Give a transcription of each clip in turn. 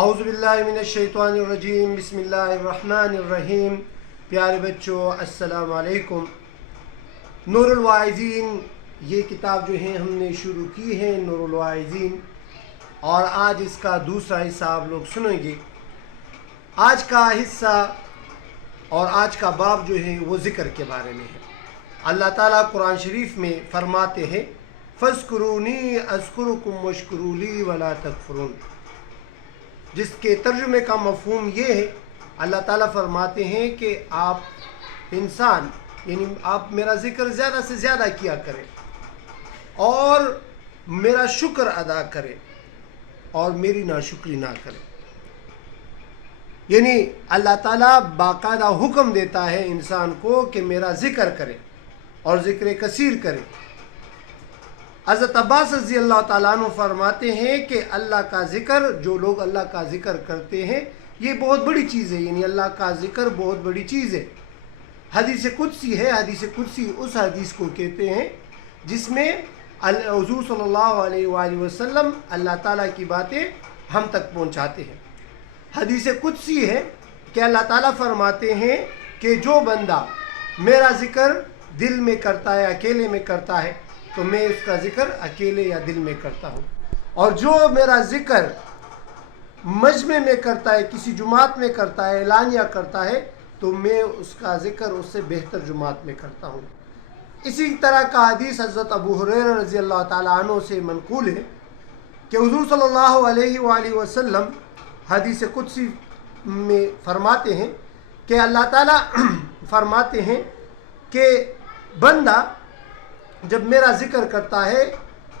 اعوذ باللہ من الشیطان الرجیم بسم اللہ الرحمن الرحیم۔ پیارے بچوں السلام علیکم۔ نور الواعظین یہ کتاب جو ہے ہم نے شروع کی ہے، نور الواعظین، اور آج اس کا دوسرا حصہ آپ لوگ سنیں گے۔ آج کا حصہ اور آج کا باب جو ہے وہ ذکر کے بارے میں ہے۔ اللہ تعالیٰ قرآن شریف میں فرماتے ہیں فَاذْكُرُونِي أَذْكُرُكُمْ وَاشْكُرُوا لِي وَلَا تَكْفُرُونَ، جس کے ترجمے کا مفہوم یہ ہے، اللہ تعالیٰ فرماتے ہیں کہ آپ انسان یعنی آپ میرا ذکر زیادہ سے زیادہ کیا کریں اور میرا شکر ادا کریں اور میری ناشکری نہ کریں۔ یعنی اللہ تعالیٰ باقاعدہ حکم دیتا ہے انسان کو کہ میرا ذکر کرے اور ذکر کثیر کرے۔ حضرت عباس رضی اللہ تعالیٰ عنہ فرماتے ہیں کہ اللہ کا ذکر، جو لوگ اللہ کا ذکر کرتے ہیں یہ بہت بڑی چیز ہے، یعنی اللہ کا ذکر بہت بڑی چیز ہے۔ حدیث قدسی ہے، حدیث قدسی اس حدیث کو کہتے ہیں جس میں حضور صلی اللہ علیہ وآلہ وسلم اللہ تعالیٰ کی باتیں ہم تک پہنچاتے ہیں۔ حدیث قدسی ہے کہ اللہ تعالیٰ فرماتے ہیں کہ جو بندہ میرا ذکر دل میں کرتا ہے، اکیلے میں کرتا ہے، تو میں اس کا ذکر اکیلے یا دل میں کرتا ہوں، اور جو میرا ذکر مجمع میں کرتا ہے، کسی جماعت میں کرتا ہے، اعلانیہ کرتا ہے، تو میں اس کا ذکر اس سے بہتر جماعت میں کرتا ہوں۔ اسی طرح کا حدیث حضرت ابو ہریرہ رضی اللہ تعالیٰ عنہ سے منقول ہے کہ حضور صلی اللہ علیہ وآلہ وسلم حدیث قدسی میں فرماتے ہیں کہ اللہ تعالیٰ فرماتے ہیں کہ بندہ جب میرا ذکر کرتا ہے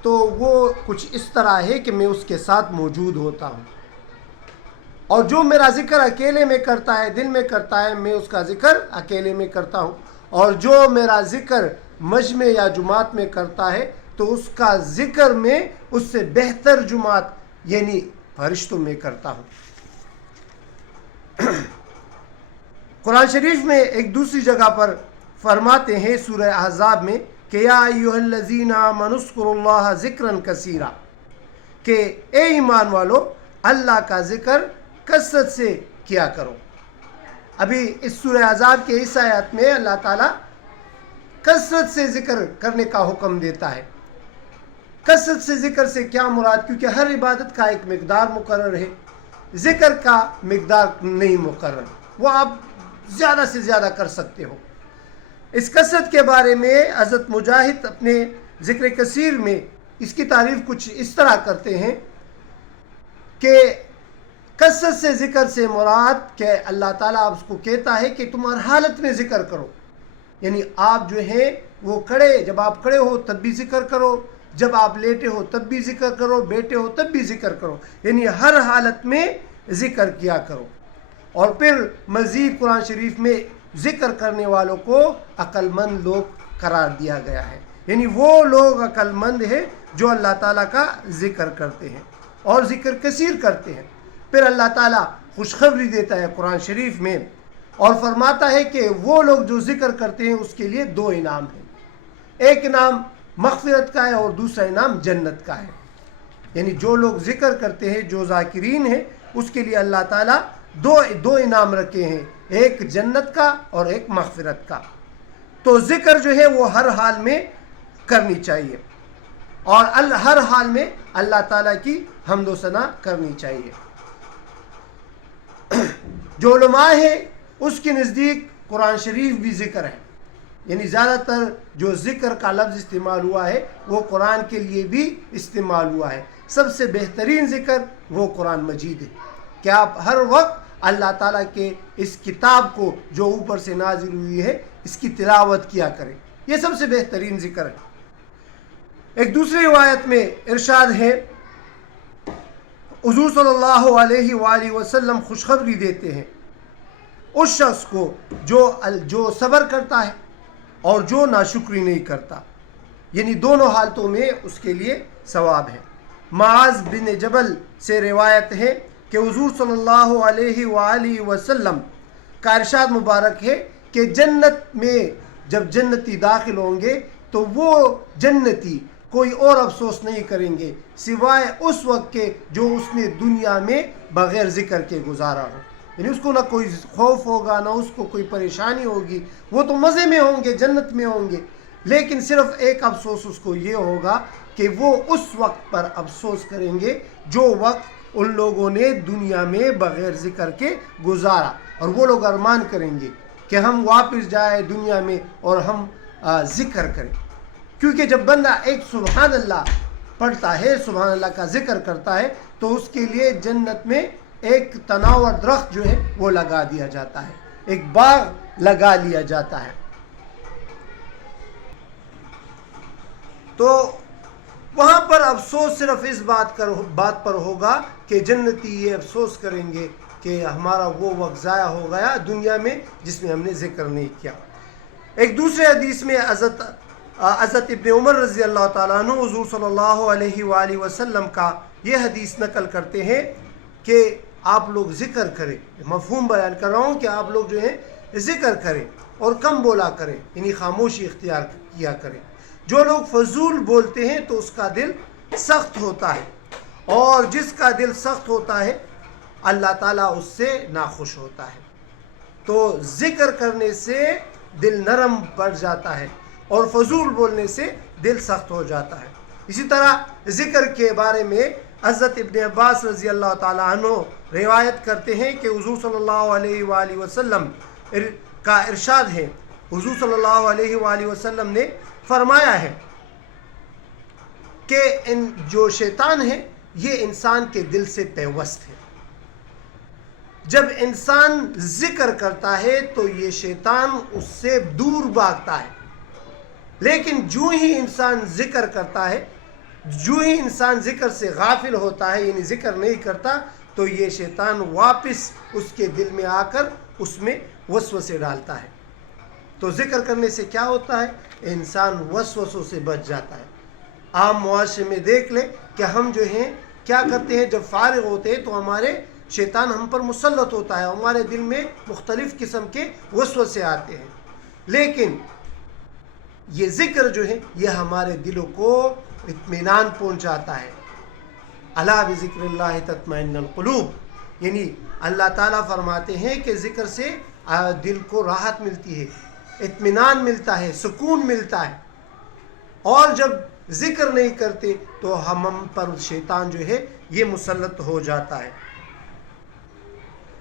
تو وہ کچھ اس طرح ہے کہ میں اس کے ساتھ موجود ہوتا ہوں، اور جو میرا ذکر اکیلے میں کرتا ہے، دل میں کرتا ہے، میں اس کا ذکر اکیلے میں کرتا ہوں، اور جو میرا ذکر مجمع یا جماعت میں کرتا ہے تو اس کا ذکر میں اس سے بہتر جماعت یعنی فرشتوں میں کرتا ہوں۔ قرآن شریف میں ایک دوسری جگہ پر فرماتے ہیں سورہ احزاب میں کہ یا ایھا الذین آمنوا اذکروا اللہ ذکرا کثیرا، کہ اے ایمان والو اللہ کا ذکر کثرت سے کیا کرو۔ ابھی اس سورہ احزاب کے اس آیت میں اللہ تعالیٰ کثرت سے ذکر کرنے کا حکم دیتا ہے۔ کثرت سے ذکر سے کیا مراد؟ کیونکہ ہر عبادت کا ایک مقدار مقرر ہے، ذکر کا مقدار نہیں مقرر، وہ آپ زیادہ سے زیادہ کر سکتے ہو۔ اس کثرت کے بارے میں حضرت مجاہد اپنے ذکر کثیر میں اس کی تعریف کچھ اس طرح کرتے ہیں کہ کثرت سے ذکر سے مراد کہ اللہ تعالیٰ آپ کو کہتا ہے کہ تم ہر حالت میں ذکر کرو، یعنی آپ جو ہیں وہ جب آپ کھڑے ہو تب بھی ذکر کرو، جب آپ لیٹے ہو تب بھی ذکر کرو، بیٹھے ہو تب بھی ذکر کرو، یعنی ہر حالت میں ذکر کیا کرو۔ اور پھر مزید قرآن شریف میں ذکر کرنے والوں کو عقل مند لوگ قرار دیا گیا ہے، یعنی وہ لوگ عقل مند ہیں جو اللہ تعالیٰ کا ذکر کرتے ہیں اور ذکر کثیر کرتے ہیں۔ پھر اللہ تعالیٰ خوشخبری دیتا ہے قرآن شریف میں اور فرماتا ہے کہ وہ لوگ جو ذکر کرتے ہیں اس کے لیے دو انعام ہیں، ایک انعام مغفرت کا ہے اور دوسرا انعام جنت کا ہے۔ یعنی جو لوگ ذکر کرتے ہیں، جو ذاکرین ہیں، اس کے لیے اللہ تعالیٰ دو انعام رکھے ہیں، ایک جنت کا اور ایک مغفرت کا۔ تو ذکر جو ہے وہ ہر حال میں کرنی چاہیے اور ہر حال میں اللہ تعالیٰ کی حمد و ثنا کرنی چاہیے۔ جو علماء ہیں اس کے نزدیک قرآن شریف بھی ذکر ہے، یعنی زیادہ تر جو ذکر کا لفظ استعمال ہوا ہے وہ قرآن کے لیے بھی استعمال ہوا ہے۔ سب سے بہترین ذکر وہ قرآن مجید ہے کہ آپ ہر وقت اللہ تعالیٰ کے اس کتاب کو جو اوپر سے نازل ہوئی ہے اس کی تلاوت کیا کریں، یہ سب سے بہترین ذکر ہے۔ ایک دوسری روایت میں ارشاد ہے، حضور صلی اللہ علیہ وآلہ وسلم خوشخبری دیتے ہیں اس شخص کو جو صبر کرتا ہے اور جو ناشکری نہیں کرتا، یعنی دونوں حالتوں میں اس کے لیے ثواب ہے۔ معاذ بن جبل سے روایت ہے کہ حضور صلی اللہ علیہ وآلہ وسلم کا ارشاد مبارک ہے کہ جنت میں جب جنتی داخل ہوں گے تو وہ جنتی کوئی اور افسوس نہیں کریں گے سوائے اس وقت کے جو اس نے دنیا میں بغیر ذکر کے گزارا ہو. یعنی اس کو نہ کوئی خوف ہوگا نہ اس کو کوئی پریشانی ہوگی, وہ تو مزے میں ہوں گے, جنت میں ہوں گے, لیکن صرف ایک افسوس اس کو یہ ہوگا کہ وہ اس وقت پر افسوس کریں گے جو وقت ان لوگوں نے دنیا میں بغیر ذکر کے گزارا. اور وہ لوگ ارمان کریں گے کہ ہم واپس جائیں دنیا میں اور ہم ذکر کریں, کیونکہ جب بندہ ایک سبحان اللہ پڑھتا ہے, سبحان اللہ کا ذکر کرتا ہے, تو اس کے لیے جنت میں ایک تناور درخت جو ہے وہ لگا دیا جاتا ہے, ایک باغ لگا لیا جاتا ہے. تو وہاں پر افسوس صرف اس بات پر ہوگا کہ جنتی یہ افسوس کریں گے کہ ہمارا وہ وقت ضائع ہو گیا دنیا میں جس میں ہم نے ذکر نہیں کیا. ایک دوسرے حدیث میں حضرت ابن عمر رضی اللہ تعالیٰ عنہ حضور صلی اللہ علیہ وآلہ وسلم کا یہ حدیث نقل کرتے ہیں کہ آپ لوگ ذکر کریں. مفہوم بیان کر رہا ہوں کہ آپ لوگ جو ہے ذکر کریں اور کم بولا کریں, یعنی خاموشی اختیار کیا کریں. جو لوگ فضول بولتے ہیں تو اس کا دل سخت ہوتا ہے, اور جس کا دل سخت ہوتا ہے اللہ تعالیٰ اس سے ناخوش ہوتا ہے. تو ذکر کرنے سے دل نرم پڑ جاتا ہے اور فضول بولنے سے دل سخت ہو جاتا ہے. اسی طرح ذکر کے بارے میں حضرت ابن عباس رضی اللہ تعالیٰ عنہ روایت کرتے ہیں کہ حضور صلی اللہ علیہ وآلہ وسلم کا ارشاد ہے, حضور صلی اللہ علیہ وآلہ وسلم نے فرمایا ہے کہ جو شیطان ہے یہ انسان کے دل سے پیوست ہے. جب انسان ذکر کرتا ہے تو یہ شیطان اس سے دور بھاگتا ہے, لیکن جو ہی انسان ذکر کرتا ہے, جو ہی انسان ذکر سے غافل ہوتا ہے, یعنی ذکر نہیں کرتا, تو یہ شیطان واپس اس کے دل میں آ کر اس میں وسوسے ڈالتا ہے. تو ذکر کرنے سے کیا ہوتا ہے, انسان وسوسوں سے بچ جاتا ہے. عام معاشرے میں دیکھ لیں کہ ہم جو ہیں کیا کرتے ہیں, جب فارغ ہوتے ہیں تو ہمارے شیطان ہم پر مسلط ہوتا ہے, ہمارے دل میں مختلف قسم کے وسوسے آتے ہیں. لیکن یہ ذکر جو ہے یہ ہمارے دلوں کو اطمینان پہنچاتا ہے. الا بذکر اللہ تطمئن القلوب, یعنی اللہ تعالیٰ فرماتے ہیں کہ ذکر سے دل کو راحت ملتی ہے, اطمینان ملتا ہے, سکون ملتا ہے. اور جب ذکر نہیں کرتے تو ہم پر شیطان جو ہے یہ مسلط ہو جاتا ہے.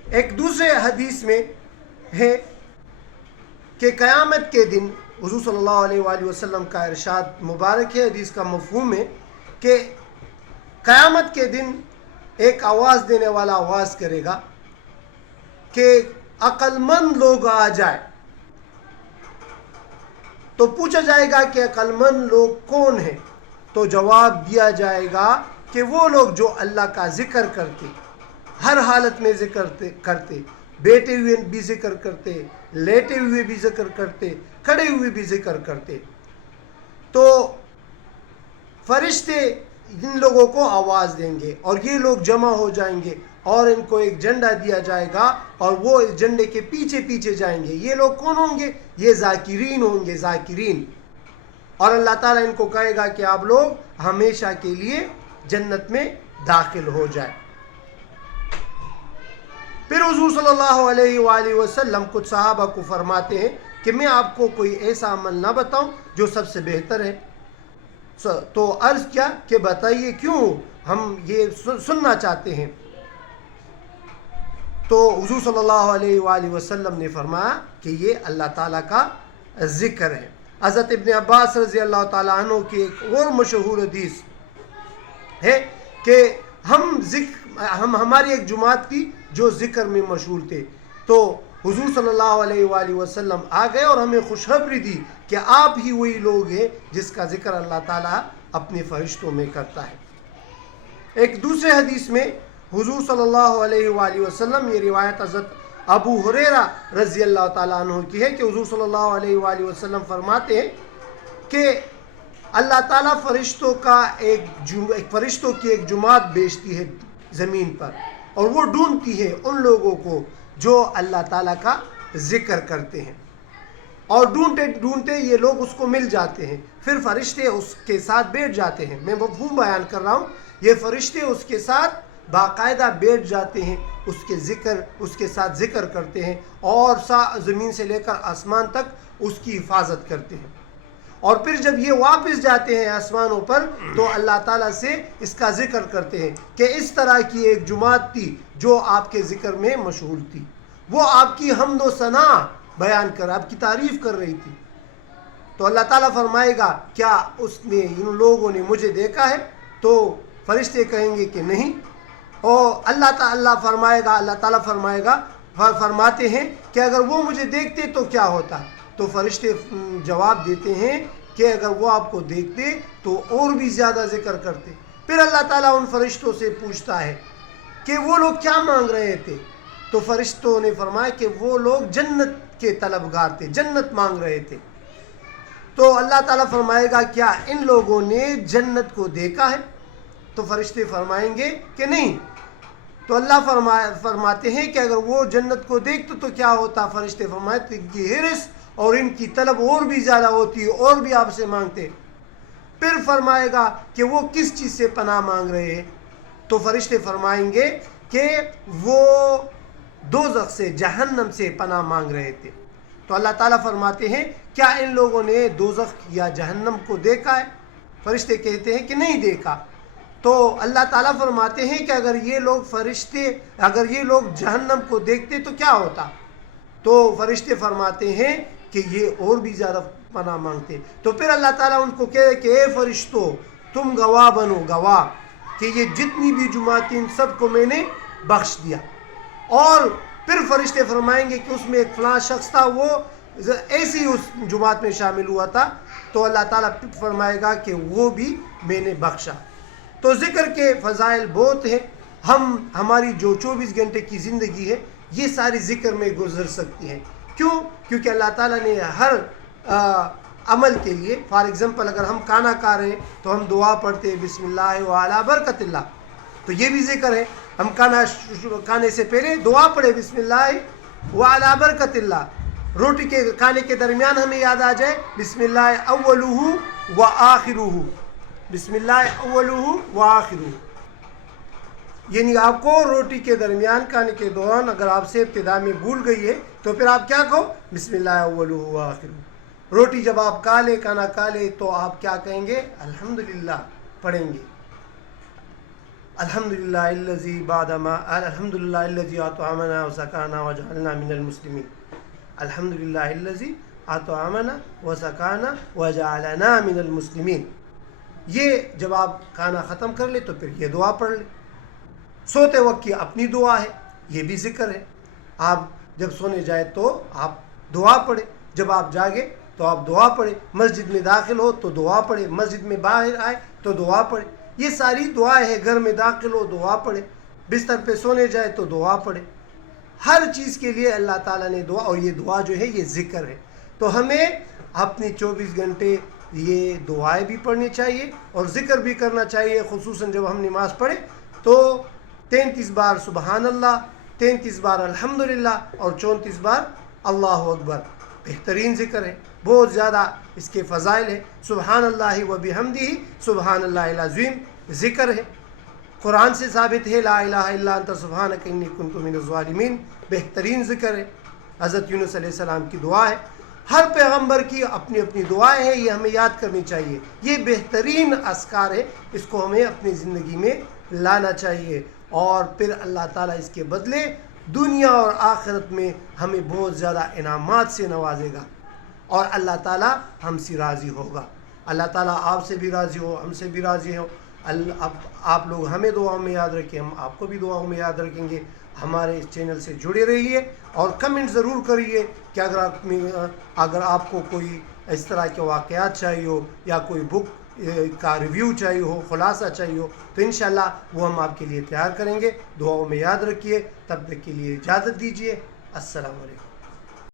ایک دوسرے حدیث میں ہے کہ قیامت کے دن حضور صلی اللہ علیہ وآلہ وسلم کا ارشاد مبارک ہے, حدیث کا مفہوم ہے کہ قیامت کے دن ایک آواز دینے والا آواز کرے گا کہ عقل مند لوگ آ جائے. تو پوچھا جائے گا کہ عقل مند لوگ کون ہیں, تو جواب دیا جائے گا کہ وہ لوگ جو اللہ کا ذکر کرتے, ہر حالت میں ذکر کرتے, بیٹھے ہوئے بھی ذکر کرتے, لیٹے ہوئے بھی ذکر کرتے, کھڑے ہوئے بھی ذکر کرتے. تو فرشتے ان لوگوں کو آواز دیں گے اور یہ لوگ جمع ہو جائیں گے اور ان کو ایک جھنڈا دیا جائے گا اور وہ اس جھنڈے کے پیچھے پیچھے جائیں گے. یہ لوگ کون ہوں گے, یہ ذاکرین ہوں گے, ذاکرین. اور اللہ تعالیٰ ان کو کہے گا کہ آپ لوگ ہمیشہ کے لیے جنت میں داخل ہو جائے. پھر حضور صلی اللہ علیہ وآلہ وسلم کچھ صحابہ کو فرماتے ہیں کہ میں آپ کو کوئی ایسا عمل نہ بتاؤں جو سب سے بہتر ہے. تو عرض کیا کہ بتائیے, کیوں, ہم یہ سننا چاہتے ہیں. تو حضور صلی اللہ علیہ وآلہ وسلم نے فرمایا کہ یہ اللہ تعالیٰ کا ذکر ہے. حضرت ابن عباس رضی اللہ تعالیٰ عنہ کی ایک اور مشہور حدیث ہے کہ ہماری ایک جماعت تھی جو ذکر میں مشہور تھے. تو حضور صلی اللہ علیہ وآلہ وسلم آ گئے اور ہمیں خوشخبری دی کہ آپ ہی وہی لوگ ہیں جس کا ذکر اللہ تعالیٰ اپنے فرشتوں میں کرتا ہے. ایک دوسرے حدیث میں حضور صلی اللہ علیہ وآلہ وسلم, یہ روایت حضرت ابو ہریرہ رضی اللہ تعالیٰ عنہ کی ہے کہ حضور صلی اللہ علیہ وآلہ وسلم فرماتے ہیں کہ اللہ تعالیٰ فرشتوں کی ایک جماعت بھیجتی ہے زمین پر, اور وہ ڈھونڈتی ہے ان لوگوں کو جو اللہ تعالیٰ کا ذکر کرتے ہیں. اور ڈھونڈتے ڈھونڈتے یہ لوگ اس کو مل جاتے ہیں، پھر فرشتے اس کے ساتھ بیٹھ جاتے ہیں. میں مفہوم بیان کر رہا ہوں. یہ فرشتے اس کے ساتھ باقاعدہ بیٹھ جاتے ہیں، اس کے ساتھ ذکر کرتے ہیں، اور زمین سے لے کر آسمان تک اس کی حفاظت کرتے ہیں. اور پھر جب یہ واپس جاتے ہیں آسمانوں پر تو اللہ تعالیٰ سے اس کا ذکر کرتے ہیں کہ اس طرح کی ایک جماعت تھی جو آپ کے ذکر میں مشغول تھی، وہ آپ کی حمد و ثنا بیان کر، آپ کی تعریف کر رہی تھی. تو اللہ تعالیٰ فرمائے گا کیا ان لوگوں نے مجھے دیکھا ہے؟ تو فرشتے کہیں گے کہ نہیں. اور اللہ تعالیٰ فرماتے ہیں کہ اگر وہ مجھے دیکھتے تو کیا ہوتا؟ تو فرشتے جواب دیتے ہیں کہ اگر وہ آپ کو دیکھتے تو اور بھی زیادہ ذکر کرتے. پھر اللہ تعالیٰ ان فرشتوں سے پوچھتا ہے کہ وہ لوگ کیا مانگ رہے تھے؟ تو فرشتوں نے فرمایا کہ وہ لوگ جنت کے طلبگار تھے، جنت مانگ رہے تھے. تو اللہ تعالیٰ فرمائے گا کیا ان لوگوں نے جنت کو دیکھا ہے؟ تو فرشتے فرمائیں گے کہ نہیں. تو اللہ فرماتے ہیں کہ اگر وہ جنت کو دیکھتے تو کیا ہوتا؟ فرشتے فرماتے ان کی حرص اور ان کی طلب اور بھی زیادہ ہوتی، اور بھی آپ سے مانگتے. پھر فرمائے گا کہ وہ کس چیز سے پناہ مانگ رہے ہیں؟ تو فرشتے فرمائیں گے کہ وہ دوزخ سے، جہنم سے پناہ مانگ رہے تھے. تو اللہ تعالیٰ فرماتے ہیں کیا ان لوگوں نے دوزخ یا جہنم کو دیکھا ہے؟ فرشتے کہتے ہیں کہ نہیں دیکھا. تو اللہ تعالیٰ فرماتے ہیں کہ اگر یہ لوگ جہنم کو دیکھتے تو کیا ہوتا؟ تو فرشتے فرماتے ہیں کہ یہ اور بھی زیادہ پناہ مانگتے. تو پھر اللہ تعالیٰ ان کو کہے کہ اے فرشتوں تم گواہ بنو، گواہ کہ یہ جتنی بھی جماعتیں سب کو میں نے بخش دیا. اور پھر فرشتے فرمائیں گے کہ اس میں ایک فلاں شخص تھا، وہ ایسی اس جماعت میں شامل ہوا تھا. تو اللہ تعالیٰ فرمائے گا کہ وہ بھی میں نے بخشا. تو ذکر کے فضائل بہت ہیں. ہماری جو 24 گھنٹے کی زندگی ہے یہ ساری ذکر میں گزر سکتی ہے. کیوں؟ کیونکہ اللہ تعالیٰ نے ہر عمل کے لیے، فار ایگزامپل اگر ہم کھانا کھا رہے ہیں تو ہم دعا پڑھتے ہیں بسم اللہ وعلی برکت اللہ، تو یہ بھی ذکر ہے. ہم کھانے سے پہلے دعا پڑھے بسم اللہ وعلی برکت اللہ. روٹی کے کھانے کے درمیان ہمیں یاد آ جائے بسم اللہ اولہ و آخرہ، بسم اللہ اولہ و آخرہ. یعنی آپ کو روٹی کے درمیان کھانے کے دوران اگر آپ سے ابتدا میں بھول گئی ہے تو پھر آپ کیا کہو؟ بسم اللہ اولہ و آخرہ. روٹی جب آپ کھا لے، کھانا کھا لے، تو آپ کیا کہیں گے؟ الحمدللہ پڑھیں گے. الحمدللہ الذی الحمدللہ الذی اطعمنا وسقانا وجعلنا من المسلمین. الحمدللہ الذی اطعمنا وسقانا وجعلنا من المسلمین. یہ جب آپ کھانا ختم کر لے تو پھر یہ دعا پڑھ لیں. سوتے وقت کی اپنی دعا ہے، یہ بھی ذکر ہے. آپ جب سونے جائے تو آپ دعا پڑھیں، جب آپ جاگے تو آپ دعا پڑھیں، مسجد میں داخل ہو تو دعا پڑھیں، مسجد میں باہر آئے تو دعا پڑھیں. یہ ساری دعائیں ہیں. گھر میں داخل ہو دعا پڑھیں، بستر پہ سونے جائے تو دعا پڑھیں. ہر چیز کے لیے اللہ تعالیٰ نے دعا، اور یہ دعا جو ہے یہ ذکر ہے. تو ہمیں اپنی 24 گھنٹے یہ دعائیں بھی پڑھنی چاہیے اور ذکر بھی کرنا چاہیے. خصوصاً جب ہم نماز پڑھیں تو 33 بار سبحان اللہ، 33 بار الحمدللہ اور 34 بار اللہ اکبر. بہترین ذکر ہے، بہت زیادہ اس کے فضائل ہیں. سبحان اللہ و بحمدہ سبحان اللہ العظیم ذکر ہے. قرآن سے ثابت ہے لا الہ الا انت سبحانک انی کنت من الظالمین. بہترین ذکر ہے. حضرت یونس علیہ السلام کی دعا ہے. ہر پیغمبر کی اپنی اپنی دعائیں ہیں، یہ ہمیں یاد کرنی چاہیے. یہ بہترین اذکار ہے، اس کو ہمیں اپنی زندگی میں لانا چاہیے. اور پھر اللہ تعالیٰ اس کے بدلے دنیا اور آخرت میں ہمیں بہت زیادہ انعامات سے نوازے گا، اور اللہ تعالیٰ ہم سے راضی ہوگا. اللہ تعالیٰ آپ سے بھی راضی ہو، ہم سے بھی راضی ہو. آپ لوگ ہمیں دعاؤں میں یاد رکھیں، ہم آپ کو بھی دعاؤں میں یاد رکھیں گے. ہمارے اس چینل سے جڑے رہیے اور کمنٹ ضرور کریے کہ اگر آپ کو کوئی اس طرح کے واقعات چاہیے ہو یا کوئی بک کا ریویو چاہیے ہو، خلاصہ چاہیے ہو، تو انشاءاللہ وہ ہم آپ کے لیے تیار کریں گے. دعاؤں میں یاد رکھیے. تب تک کے لیے اجازت دیجیے. السلام علیکم.